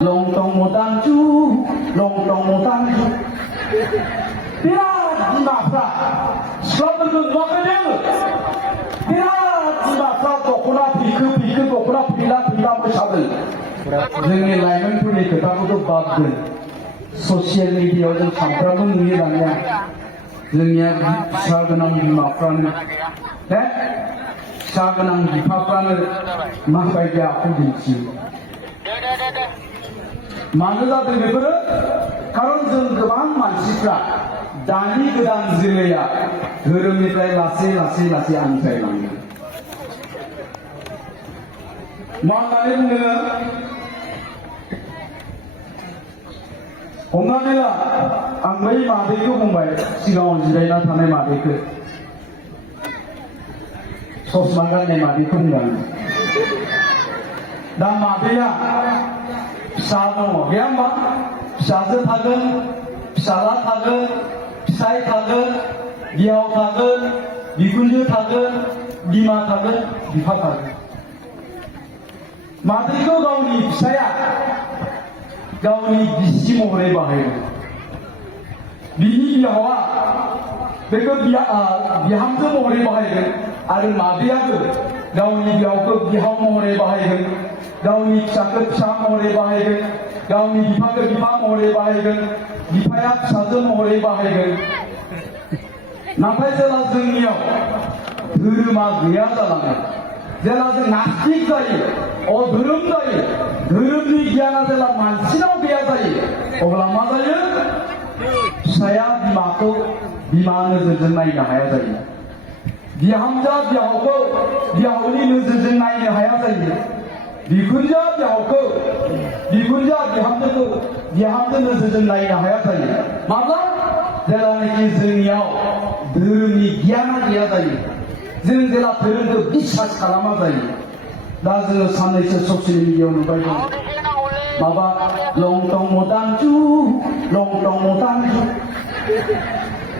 Lontong motanju, lontong motanju. Birat dimafra, selalu wakil. Birat dimafra dokuna pikir dokuna pila bersabel. Jangan lain pun kita itu bagus. Sosial media yang sampai pun ini banyak. Jangan sahaja dimafra ni, sahaja dimafra ni, mahal dia aku benci. मानो जादों बेफोरो खारन जों गोबां मानसिफ्रा दानि गोदान जोलैया धोरोमनिफ्राय लासै आनज्रायलाङो मा होननानै बुङो हमनानै ला आं बै मादैखौ बुंबाय सिगाङाव जिरायना थानाय मादैखौ ससमा गाननाय मादैखौ बुंबाय दा मादैया फिसा दङ गैया होमबा फिसाजो थागोन फिसाला थागोन फिसाय थागोन बिहाव थागोन बिखुनजो थागोन बिमा थागोन बिफा थागोन मादैखौ गावनि फिसाया गावनि बिसि महरै बाहायो बिनि बिहावा बेखौ बिहामजो महरै बाहायगोन आरो मादैयाबो गावनि बिहावखौ बिहाव महरै बाहायगोन गावनि फिसाखौ फिसा महरै बाहायगोन गावनि बिफाखौ बिफा महरै बाहायगोन बिफाया फिसाजो महरै बाहायगोन नाथाय जेला जोंनियाव धोरोमा गैया जालाङो जेला जों नास्तिक जायो अधोरोम जायो धोरोमनि गियाना जेला मानसिनाव गैया जायो अब्ला मा जायो फिसाया बिमाखौ बिमा नोजोरजों नायनो हाया जायो बिहामजोआ बिहावखौ बिहावनि नोजोरजों नायनो हाया जायो बिखुनजोआ बिहावखौ बिखुनजोआ बिहामजोखौ बिहामजो नोजोरजों नायनो हाया जायो माब्ला जेलानाखि जोंनियाव धोरोमनि गियाना गैया जायो जों जेला धोरोमखौ बिसास खालामा जायो दा जोङो साननैसो ससियेल मिडियायाव नुबाय दं माबा लंटं मोदांजु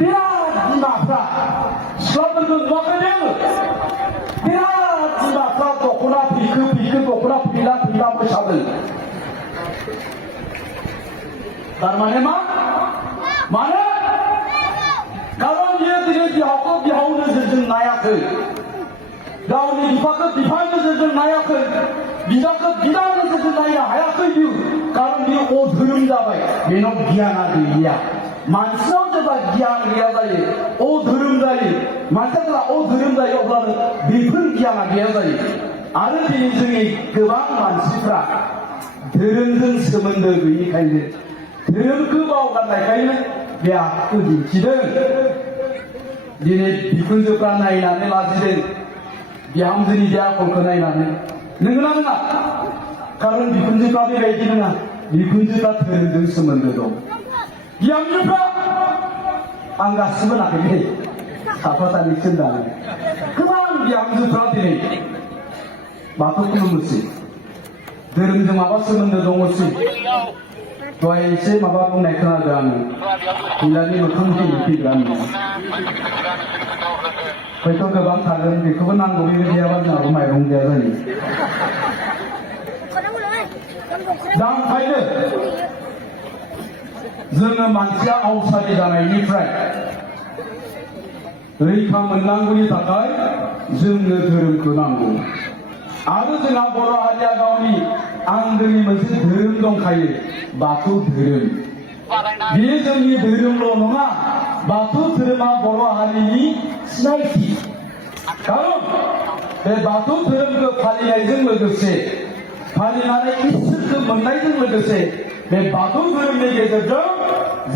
बिराद बिमाफ्रा सिख्लाफोरखौ नुवाखै बिराद बिमाफ्रा दख'ना फिखो दख'ना फिला मोसादों थारमाने मानो खारन बियो दिनै बिहावखौ बिहाव नोजोरजों नायाखै गावनि बिफाखौ बिफा नोजोरजों नायाखै बिदाखौ बिदा नोजोरजों नायनो हायाखै बियो खारन बियो अधोरोम जाबाय बेनाव गियाना गैया मानसिनाव जेब्ला गियान गैया जायो अधोरोम जायो मानसिया जेब्ला अधोरोम जायो अब्लानो बेफोर गियाना गैया जायो आरो दिनै जोंनि गोबां मानसिफ्रा धोरोमजों सोमोन्दो गैयिखायनो धोरोमखौ बावगारनायखायनो बे आखुखौ दिन्थिदों दिनै बिखुनजोफ्रा नायनानै लाजिदों बिहामजोनि बे आखलखौ नायनानै नंगौना नङा खारन बिखुनजोफ्रा बेबायदि नङा बिखुनजोफ्रा धोरोमजों सोमोन्दो दं बिहामजोफ्रा आं गासिबो नाखै साफा सानैसो होनदां गोबां बिहामजोफ्रा दिनै बाथौ खुलुमोसै धोरोमजों माबा सोमोन्दो दङसै दहाय एसे माबा बुंनाय खोनादों आङो बिलानि मोखां फैग्रा हयथ' गोबां थागोन बेखौबो नांगौ बे गैयाबा जोंहाबो माइरं गैया जायो दा ओंखायनो जोङो मानसिया आवसारि जानायनिफ्राय रैखा मोननांगौनि थाखाय जोंनो धोरोमखौ नांगौ आरो जोंहा बर' हारिया गावनि आंगोनि मोनसे धोरोम दंखायो बाथौ धोरोम बेयो जोंनि धोरोमल' नङा बाथौ धोरोमा बर' हारिनि सिनायथि खारन बे बाथौ धोरोमखौ फालिनायजों लोगोसे फालिनानै इसोरखौ मोननायजों लोगोसे बे बाथौ धोरोमनि गेजेरजों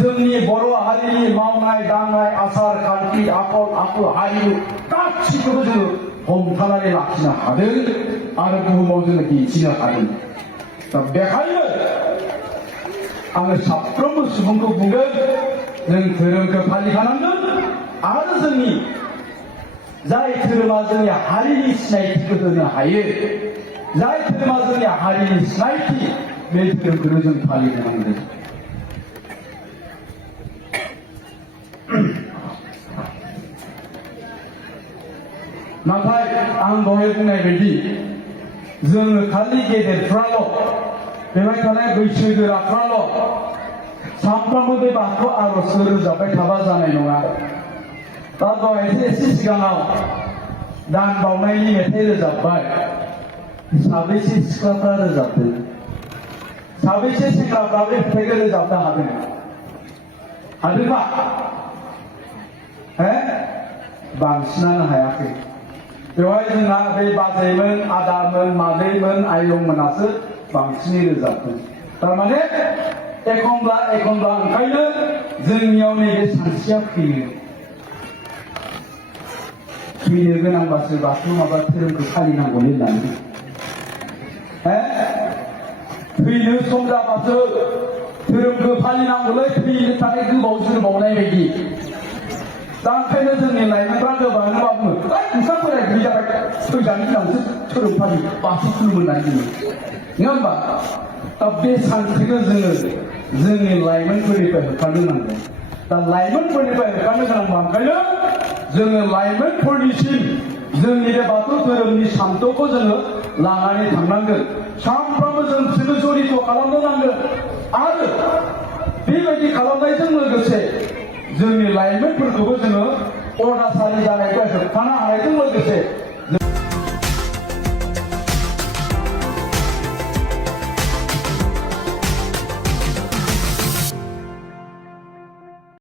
जोंनि बर' हारिनि मावनाय दांनाय आसार खान्थि आखल आखु हारिमु गासिखौबो जोङो हमथानानै लाखिनो हादों आरो बुहुमाव जोङो दिन्थिनो हादों दा बेखायनो आङो साफ्रोमबो सुबुंखौ बुंदों जों धोरोमखौ फालिखानांगोन आरो जोंनि जाय धोरोमा जोंनि हारिनि सिनायथिखौ होनो हायो जाय धोरोमा जोंनि हारिनि सिनायथि बे धोरोमखौनो जों फालिनो नांगोन नाथाय आं दहाय बुंनाय बायदि जोङो खालि गेदेरफ्राल' बेबाय थानाय बैसोगोराफ्राल' सानफ्रामबो बे बाथौ आर'जखौ रोजाबबाय थाबा जानाय नङा। दा दहायसो एसे सिगाङाव दान बावनायनि मेथाइ रोजाबबाय। साबैसे सिख्लाफ्रा रोजाबदों? साबैसे सेंग्राफ्रा बे मेथाइखौ रोजाबनो हादों? हादोंबा? बांसिनानो हायाखै। बेवहाय जोंना बे बाजैमोन, आदामोन, मादैमोन, आयंमोनासो बांसिनै रोजाबदों। थारमाने एखमब्ला एखमब्ला ओंखायनो जोंनियाव नैबे सानस्रिया फैयो। फैनो गोनांबासो बाथौ माबा धोरोमखौ फालिनांगौलै होननानै। फैनो सम जाबासो धोरोमखौ फालिनांगौलै, फैनो थाखाय गोबाव जोरबावनाय बायदि। दा ओंखायनो जोंनि लाइमोनफ्रा गोबाङानो मा बुङो, नोंस्रा बोराय बुरै जाबाय, फैजानो गिनांसो धोरोम फालि बाथौ खुलुमो होननानै बुङो। नङा होमबा? दा बे सानस्रिखौ जोङो जोंनि लाइमोनफोरनिफ्राय होखारनो नांगौ। दा लाइमोनफोरनिफ्राय होखारनो गोनांबा ओंखायनो जोङो लाइमोनफोरनिसिम जोंनि बे बाथौ धोरोमनि सान्थौखौ जोङो लानानै थांनांगोन। सानफ्रोमबो जों बिसोरखौ जरित खालामनो नांगोन। आरो बेबायदि खालामनायजों लोगोसे जोंनि लाइमोनफोरखौबो जोङो अनासारि जानायखौ होबथानो हानायजों लोगोसे